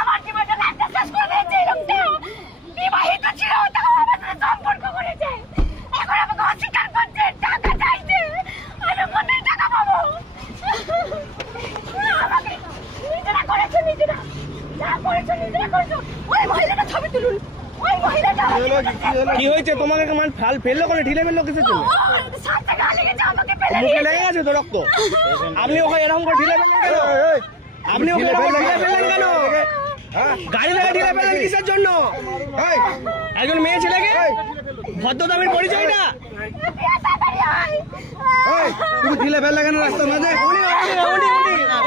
আমার জীবনটা একটা শেষ করে দিয়েছে এই লোকটা। বিবাহিত ছিল, তাও আমার সাথে সম্পর্ক করেছে। এখন আমাকে অস্বীকার করছে, টাকা চাইছে। আমি কোথায় টাকা পাবো? আমাকে নিজেরা করেছে, নিজেরা যা করেছে নিজেরা করেছে। ওই মহিলাটা ছবি তুলুন, ওই মহিলাটা। কি হয়েছে তোমাকে? ফাল ফেললো করে ঢিলে ফেললো কিসের জন্য? সাথে গালি গেছে, আমাকে ফেলে মুখে দিয়েছে। লেগে গেছে তো রক্ত। আপনি ওকে এরকম করে ঢিলে ফেললেন কেন? আপনি ওকে এরকম করে ঢিলে ফেললেন কেন? গাড়ি থেকে ঢিলে ফেললেন কিসের জন্য? একজন মেয়ে ছেলেকে ভদ্রতামের পরিচয়টা তুমি ঢিলে ফেললে কেন রাস্তার মাঝে?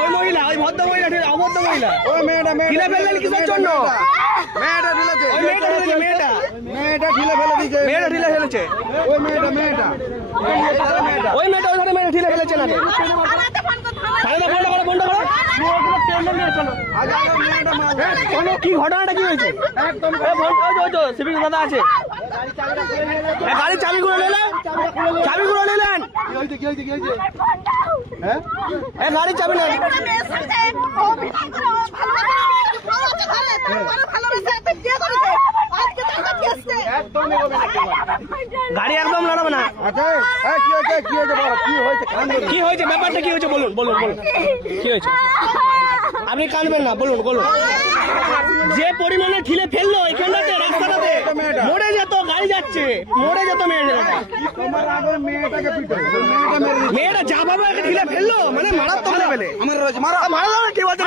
ওই মহিলা, ওই ভদ্র মহিলা, অভদ্র মহিলা ওই মেয়েটা ঢিলে ফেললেন কিসের জন্য? মেয়েটা ঢিলেছে, ওই মেয়েটা ঢিলেছে, মেয়েটা ঢিলে ফেলে দিয়েছে। মেয়েটা ঢিলে ফেলেছে। ওই মেয়েটা ওই মেয়েটা ওইখানে মেয়েটা ঢিলে ফেলেছে না? আমাকে ফোন করতে হবে। বন্ধ করো। কি ঘটনাটা কি হয়েছে? সিভিক দাদা আছে, গাড়ির চাবিগুলো নিলেন, চাবিগুলো নিলেন, ফোন দাও। গাড়ির চাবি নেন। কোনো মেয়ের সাথে অভিনয় করে ও ভালোবাসে, তারপরে ভালোবাসে, এত বিয়ে করেছে। আজকে টাকা দিয়েছে। গাড়ি একদম লড়াবে না। আচ্ছা, কি হয়েছে? কি হয়েছে বলো, কি হয়েছে? কি হয়েছে? ব্যাপারটা কি হয়েছে বলুন, বলুন, বলুন, কি হয়েছে? আপনি কাঁদবেন না, বলুন, বলুন। যে পরিমাণে ঠেলে ফেললো এখানটাতে, রাস্তাটাতে মরে যেত, গাড়ি যাচ্ছে, মরে যেত মেয়ে ছেলেটা। তোমার আগে মেয়েটাকে পিটো, মেয়েটা মেরে দিয়েছে। মেয়েটা যা ভাবে ঠেলে ফেললো, মানে মারাত্মক লেভেলে। আমার রয়েছে, মারা মারা কি বলছে?